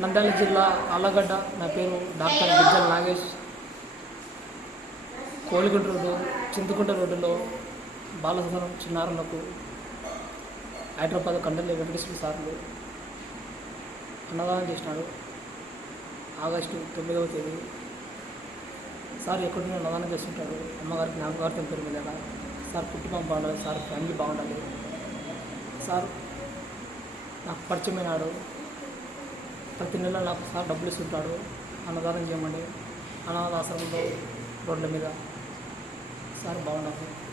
నంద్యాల జిల్లా ఆలగడ్డ నా పేరు డాక్టర్ బిజ్జల్ నాగేష్. కోలిగుంట రోడ్డు చింతకుంట రోడ్డులో బాలసరం చిన్నారులకు హైదరాబాద్ కండలి వెంకటేశ్వర సార్లు అన్నదానం చేసినాడు ఆగస్టు తొమ్మిదవ తేదీ. సార్ ఎక్కడి నుండి అన్నదానం చేస్తుంటారు? అమ్మగారికి నాన్నగారితో పేరు మీద. సార్ కుటుంబం బాగుండాలి సార్ ఫ్యామిలీ బాగుండాలి. సార్ నాకు పరిచయమైనాడు ప్రతి నెల నాకు సార్ డబ్బులు ఇస్తుంటాడు. అన్నదానం చేయమండి. అనాథాశ్రమంలో రోడ్ల మీద. సార్ బాగున్నారు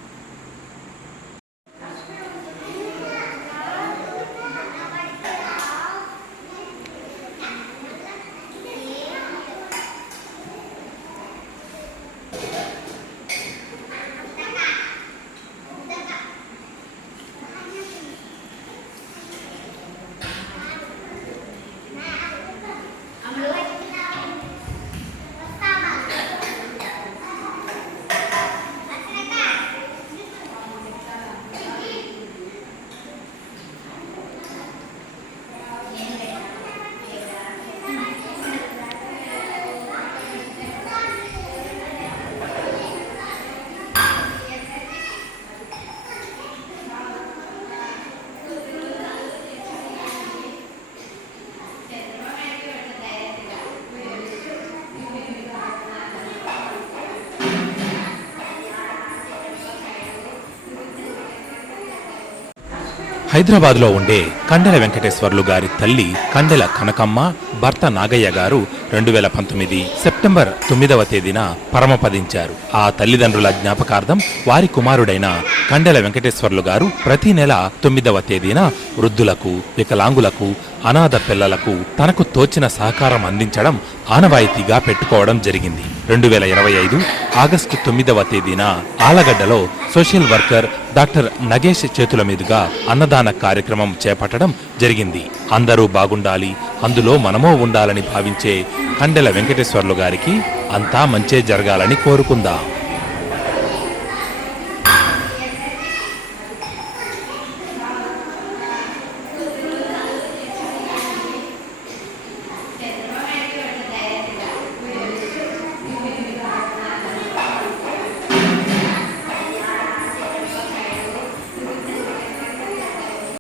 హైదరాబాద్లో ఉండే కండెల వెంకటేశ్వర్లు గారి తల్లి కండెల కనకమ్మ భర్త నాగయ్య గారు రెండు వేల పంతొమ్మిది సెప్టెంబర్ తొమ్మిదవ తేదీన పరమపదించారు. ఆ తల్లిదండ్రుల జ్ఞాపకార్థం వారి కుమారుడైన కండెల వెంకటేశ్వర్లు గారు ప్రతి నెల తొమ్మిదవ తేదీన వృద్ధులకు వికలాంగులకు అనాథ పిల్లలకు తనకు తోచిన సహకారం అందించడం ఆనవాయితీగా పెట్టుకోవడం జరిగింది. రెండు వేల ఇరవై ఐదు ఆగస్టు తొమ్మిదవ తేదీన ఆలగడ్డలో సోషల్ వర్కర్ డాక్టర్ నగేష్ చేతుల మీదుగా అన్నదాన కార్యక్రమం చేపట్టడం జరిగింది. అందరూ బాగుండాలి అందులో మనమో ఉండాలని భావించే కండెల వెంకటేశ్వర్లు గారికి అంతా మంచే జరగాలని కోరుకుందాం.